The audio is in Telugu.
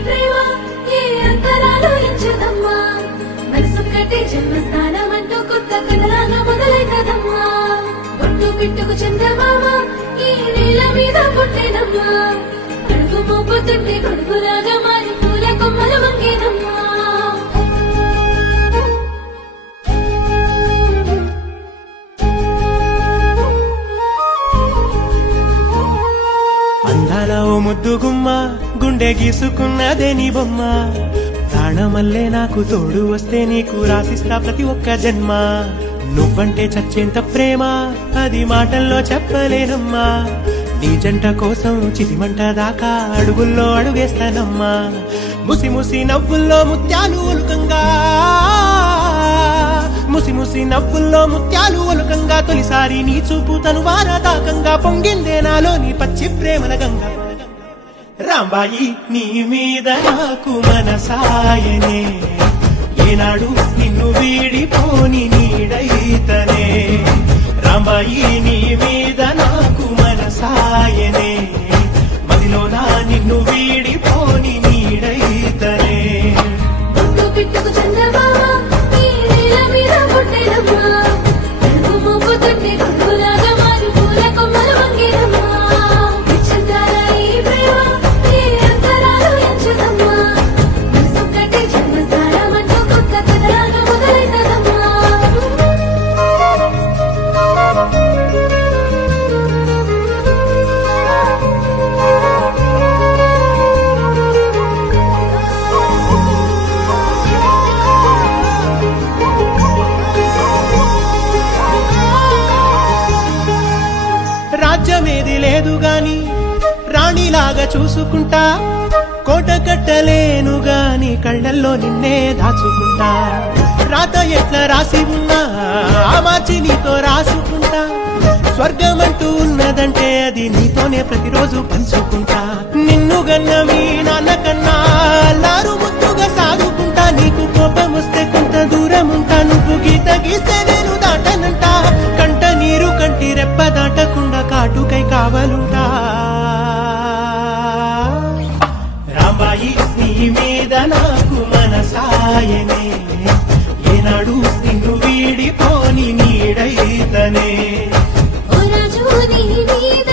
ప్రేమ ఏ అంతరాలు ఎంచదమ్మా మనసుక్కటి జన్మస్థానం అంటూ కొత్త కథలాగా మొదలైతదమ్మా బొట్టు పిట్టుకు చందమామ ఈ నేల మీద పుట్టేనమ్మా అడుగు మోపుతుంటే గొడుగులాగా మారి పూల కొమ్మలు వంగేనమ్మా అందాల ఓ ముద్దు గుమ్మ గుండె గీసుకున్నదే నీ బొమ్మ ప్రాణమల్లే నాకు తోడు వస్తే నీకు రాసిస్తా ప్రతి ఒక్క జన్మ నువ్వంటే చచ్చేంత ప్రేమ అది మాటల్లో చెప్పలేనమ్మా నీ జంట కోసం చితిమంట దాకా అడుగుల్లో అడుగేస్తానమ్మా ముసి ముసి నవ్వుల్లో ముత్యాలు ఒలుకంగా ముసి ముసి నవ్వుల్లో ముత్యాలు ఒలుకంగా తొలిసారి నీ చూపు తను వారదాకంగా పొంగిందే నాలో నీ పచ్చి ప్రేమల గంగా రాంబాయి నీ మీద నాకు మనసాయనే ఏనాడు నిన్ను వీడిపోని నీడైతనే రాంబాయి నీ మీద నాకు మనసాయనే మదిలోన నిన్ను వీడిపోని నీడైతనే బొట్టు పిట్టుకు చందమామ ఈ నేల మీద పుట్టేనమ్మా అడుగు మోపుతుంటే గొడుగులాగా మారి పూల కొమ్మలు వంగేనమ్మా విచిత్రాల ఈ ప్రేమ ఏ అంతరాలు ఎంచదమ్మా మనసుక్కటి జన్మస్థానం అంటూ కొత్త కథలాగా మొదలైతదమ్మా రాజ్యమేది లేదు గాని రాణిలాగా చూసుకుంటా కోట కట్టలేను గాని కళ్ళల్లో నిన్నే దాచుకుంటా రాత ఎట్లా రాసి ఉన్నా ఆ మార్చి నీతో రాసుకుంటా స్వర్గమంటూ ఉన్నదంటే అది నీతోనే ప్రతిరోజు పంచుకుంటా నిన్ను గన్న మీ నాన్న కన్నా అల్లారు ముద్దుగా సాగుకుంటా నీకు కోపం వస్తే కొంత దూరం ఉంటా నువ్వు గీత గీస్తే నేను దాటనంట కంట నీరు కంటి రెప్ప దాటకుండా కాటుకై కావలుంటా రాంబాయి నీ మీద నాకు మనసాయనే ఏనాడు నిన్ను వీడిపోని నీడైతనే ఓ రాజు నీ మీద